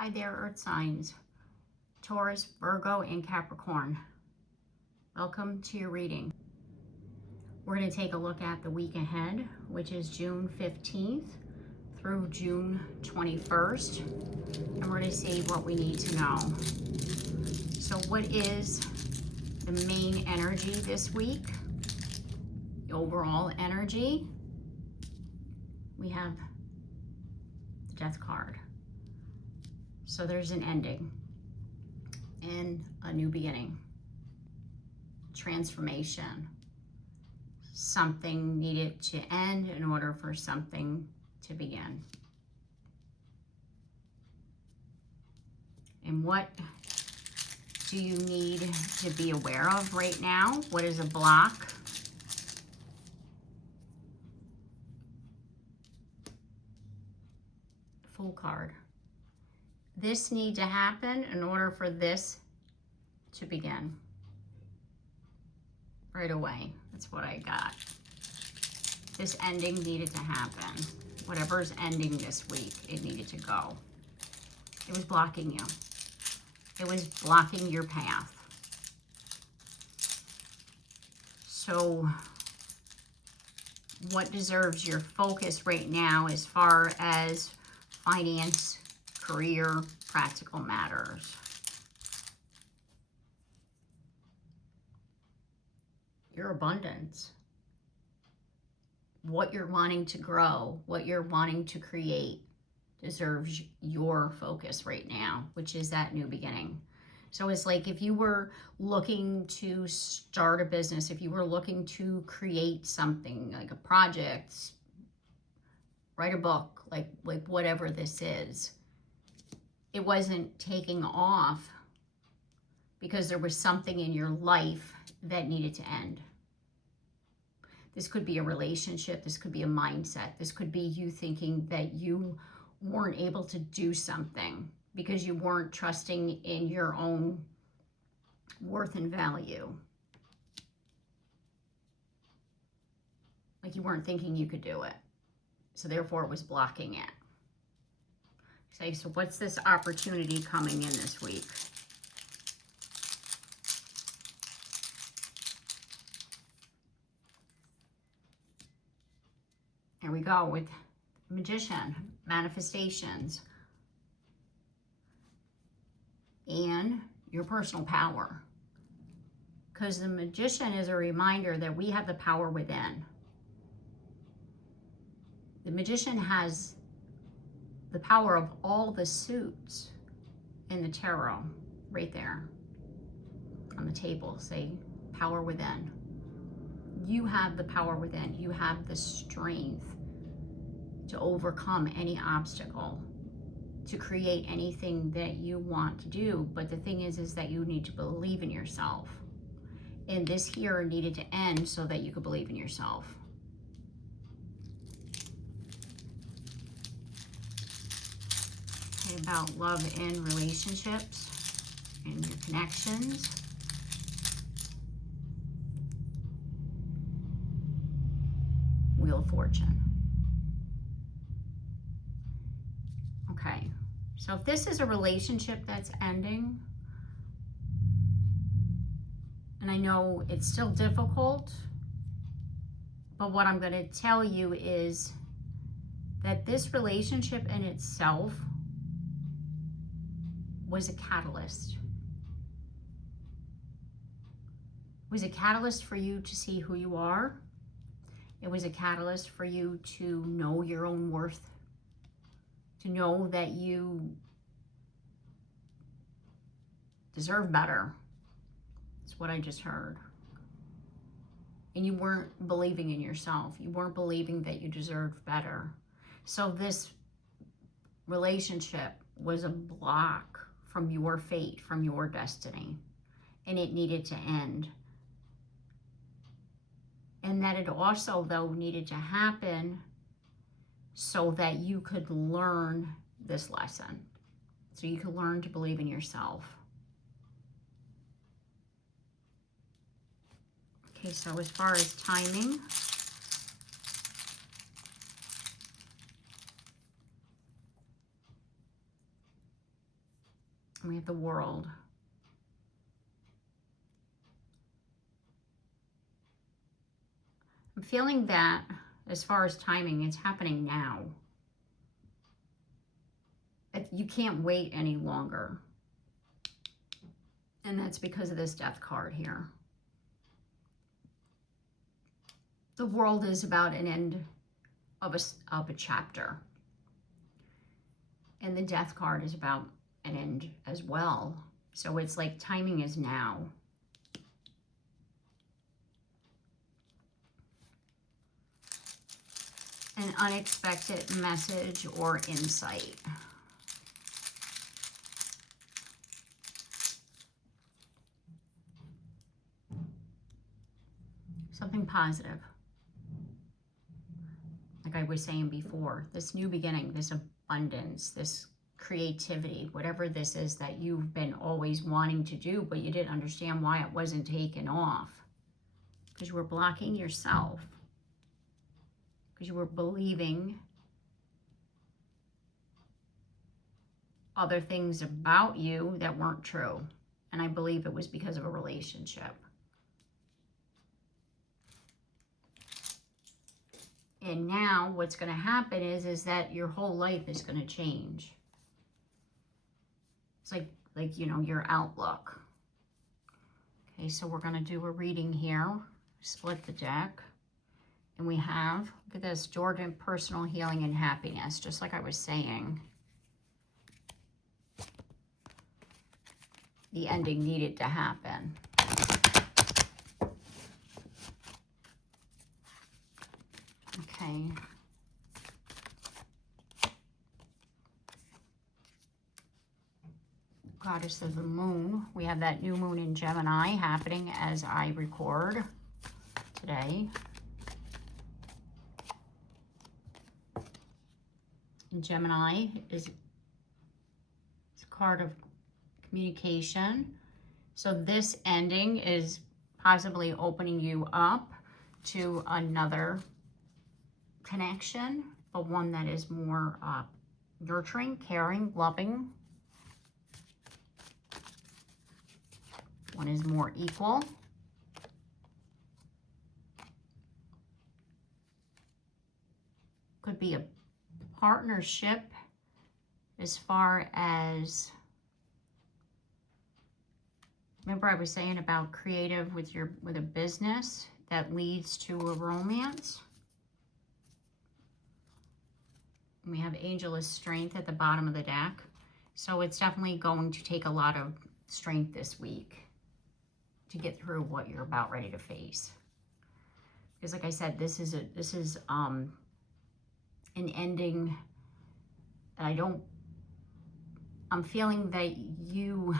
Hi there, Earth signs, Taurus, Virgo, and Capricorn. Welcome to your reading. We're going to take a look at the week ahead, which is June 15th through June 21st. And we're going to see what we need to know. So what is the main energy this week? The overall energy. We have the Death card. So there's an ending and a new beginning, transformation. Something needed to end in order for something to begin. And what do you need to be aware of right now? What is a block? Fool card. This needs to happen in order for this to begin. Right away. That's what I got. This ending needed to happen. Whatever's ending this week, it needed to go. It was blocking you. It was blocking your path. So what deserves your focus right now as far as finance, career, practical matters? Your abundance. What you're wanting to grow, what you're wanting to create deserves your focus right now, which is that new beginning. So it's like if you were looking to start a business, if you were looking to create something like a project, write a book, like whatever this is, it wasn't taking off because there was something in your life that needed to end. This could be a relationship. This could be a mindset. This could be you thinking that you weren't able to do something because you weren't trusting in your own worth and value. Like you weren't thinking you could do it. So therefore it was blocking it. Okay, so what's this opportunity coming in this week? Here we go with Magician, manifestations, and your personal power. Because the Magician is a reminder that we have the power within. The Magician has the power of all the suits in the tarot right there on the table. Say power within. You have the power within. You have the strength to overcome any obstacle, to create anything that you want to do. But the thing is that you need to believe in yourself. And this here needed to end so that you could believe in yourself. Okay, about love and relationships and your connections. Wheel of Fortune. Okay, so if this is a relationship that's ending, and I know it's still difficult, but what I'm going to tell you is that this relationship in itself was a catalyst. It was a catalyst for you to see who you are. It was a catalyst for you to know your own worth, to know that you deserve better. That's what I just heard. And you weren't believing in yourself. You weren't believing that you deserved better. So this relationship was a block from your fate, from your destiny. And it needed to end. And that it also, though, needed to happen so that you could learn this lesson. So you could learn to believe in yourself. Okay, so as far as timing, We have the World. I'm feeling that as far as timing, it's happening now. You can't wait any longer. And that's because of this Death card here. The World is about an end of a chapter. And the Death card is about an end as well. So it's like timing is now. An unexpected message or insight. Something positive. Like I was saying before, this new beginning, this abundance, this creativity, whatever this is that you've been always wanting to do, but you didn't understand why it wasn't taken off. Because you were blocking yourself. Because you were believing other things about you that weren't true. And I believe it was because of a relationship. And now what's going to happen is that your whole life is going to change. It's like, you know, your outlook. Okay, so we're going to do a reading here. Split the deck. And we have, look at this, Jordan, personal healing and happiness, just like I was saying. The ending needed to happen. Okay. Goddess of the Moon. We have that new moon in Gemini happening as I record today. And Gemini is a card of communication. So this ending is possibly opening you up to another connection, but one that is more nurturing, caring, loving. One is more equal. Could be a partnership as far as, remember I was saying about creative with a business that leads to a romance. We have Angel of Strength at the bottom of the deck. So it's definitely going to take a lot of strength this week to get through what you're about ready to face. Because like I said, this is an ending that I'm feeling that you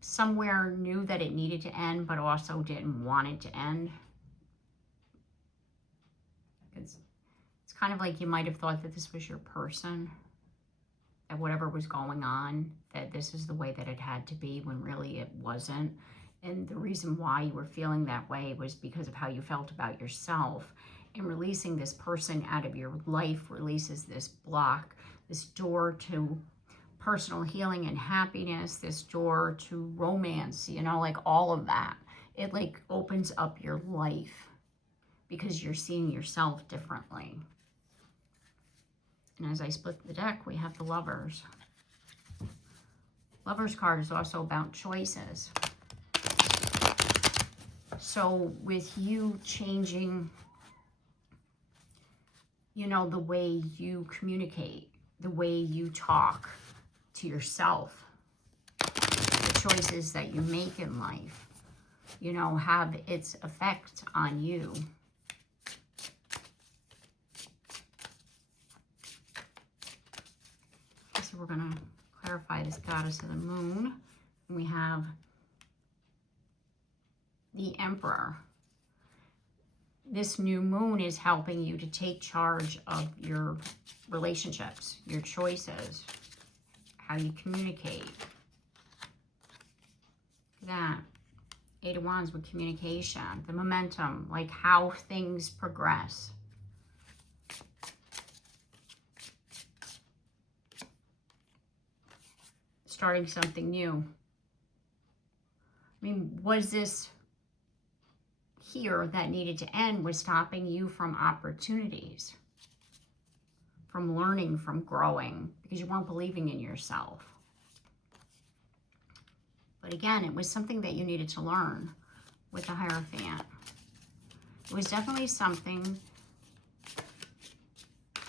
somewhere knew that it needed to end, but also didn't want it to end. It's kind of like you might have thought that this was your person, that whatever was going on, that this is the way that it had to be, when really it wasn't. And the reason why you were feeling that way was because of how you felt about yourself. And releasing this person out of your life releases this block, this door to personal healing and happiness, this door to romance, you know, like all of that. It like opens up your life because you're seeing yourself differently. And as I split the deck, we have the Lovers. Lovers card is also about choices. So with you changing, you know, the way you communicate, the way you talk to yourself, the choices that you make in life, you know, have its effect on you. So we're going to clarify this Goddess of the Moon. We have the Emperor. This new moon is helping you to take charge of your relationships, your choices, how you communicate. That Eight of Wands with communication, the momentum, like how things progress. starting something new. I mean, was this here that needed to end was stopping you from opportunities, from learning, from growing, because you weren't believing in yourself. But again, it was something that you needed to learn with the Hierophant. It was definitely something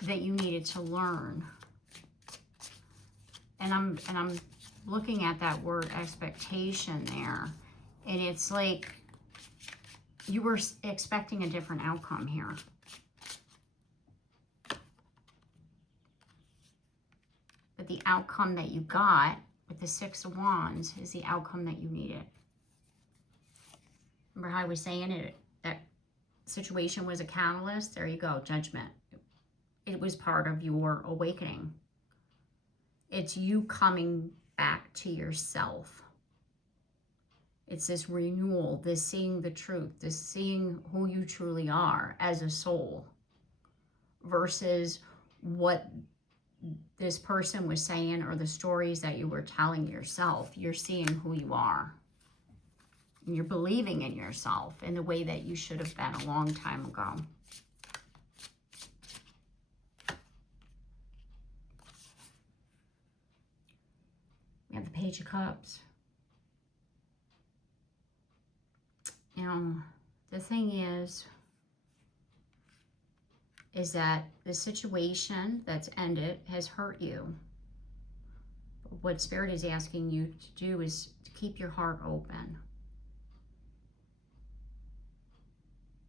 that you needed to learn. And I'm looking at that word expectation there, and it's like you were expecting a different outcome here. But the outcome that you got with the Six of Wands is the outcome that you needed. Remember how I was saying it? That situation was a catalyst. There you go, Judgment. It was part of your awakening. It's you coming back to yourself. It's this renewal, this seeing the truth, this seeing who you truly are as a soul versus what this person was saying or the stories that you were telling yourself. You're seeing who you are. And you're believing in yourself in the way that you should have been a long time ago. We have the Page of Cups. You know, the thing is that the situation that's ended has hurt you. What Spirit is asking you to do is to keep your heart open.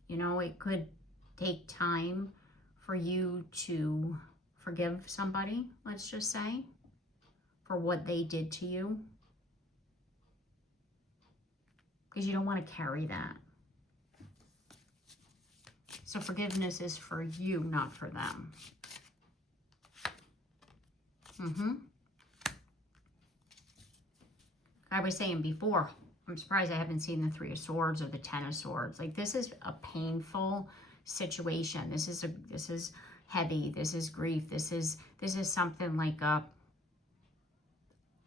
You know, it could take time for you to forgive somebody, let's just say, for what they did to you. Because you don't want to carry that. So forgiveness is for you, not for them. I was saying before, I'm surprised I haven't seen the Three of Swords or the Ten of Swords. Like, this is a painful situation. This is heavy. This is grief. This is something like a,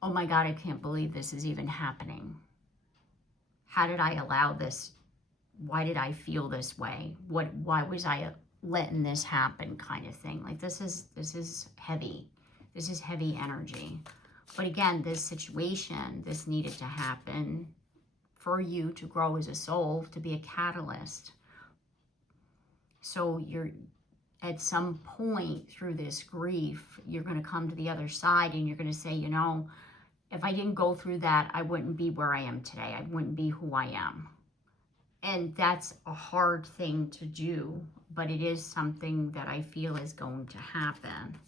oh my God, I can't believe this is even happening. How did I allow this? Why did I feel this way? Why was I letting this happen, kind of thing? Like, this is heavy. This is heavy energy. But again, this situation, this needed to happen for you to grow as a soul, to be a catalyst. So you're, at some point through this grief, you're going to come to the other side and you're going to say, you know, if I didn't go through that, I wouldn't be where I am today. I wouldn't be who I am. And that's a hard thing to do, but it is something that I feel is going to happen.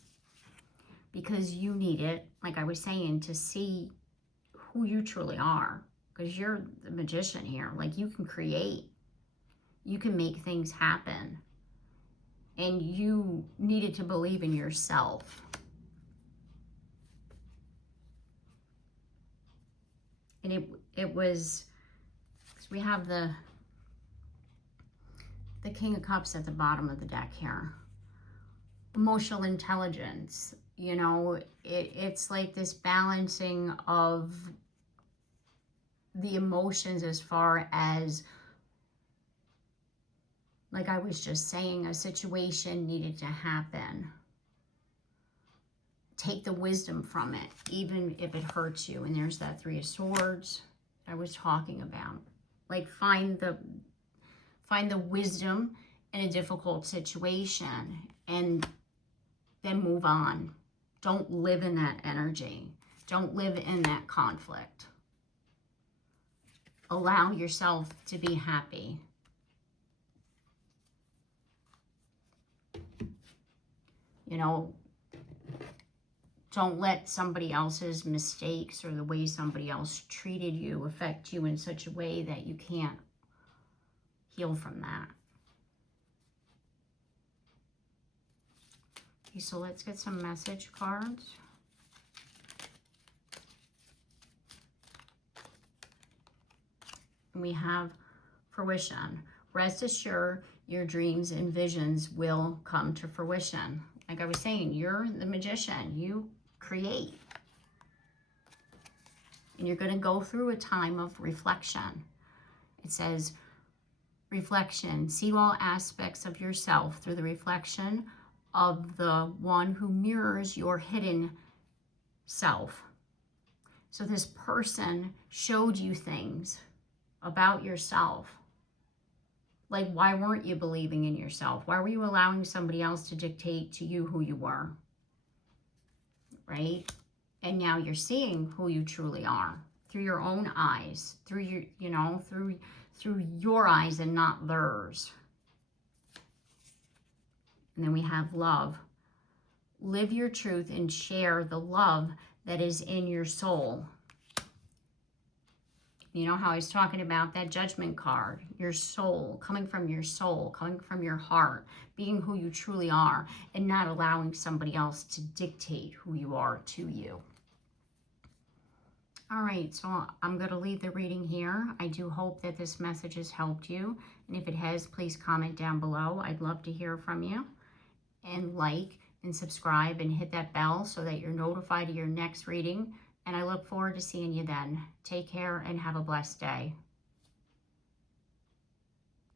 Because you need it, like I was saying, to see who you truly are. Because you're the magician here. Like, you can create. You can make things happen. And you needed to believe in yourself. And it was, because we have the King of Cups at the bottom of the deck here. Emotional intelligence, you know, it's like this balancing of the emotions as far as, like I was just saying, a situation needed to happen. Take the wisdom from it, even if it hurts you. And there's that Three of Swords I was talking about. Like, find the wisdom in a difficult situation and then move on. Don't live in that energy. Don't live in that conflict. Allow yourself to be happy. You know, don't let somebody else's mistakes or the way somebody else treated you affect you in such a way that you can't heal from that. Okay, so let's get some message cards. And we have fruition. Rest assured, your dreams and visions will come to fruition. Like I was saying, you're the magician. You create. And you're going to go through a time of reflection. It says, reflection, see all aspects of yourself through the reflection of the one who mirrors your hidden self. So this person showed you things about yourself. Like, why weren't you believing in yourself? Why were you allowing somebody else to dictate to you who you were? Right? And now you're seeing who you truly are through your own eyes, through your, you know, through your eyes and not theirs. And then we have love. Live your truth and share the love that is in your soul. You know how I was talking about that judgment card, your soul, coming from your soul, coming from your heart, being who you truly are, and not allowing somebody else to dictate who you are to you. All right, so I'm going to leave the reading here. I do hope that this message has helped you. And if it has, please comment down below. I'd love to hear from you. And like and subscribe and hit that bell so that you're notified of your next reading. And I look forward to seeing you then. Take care and have a blessed day.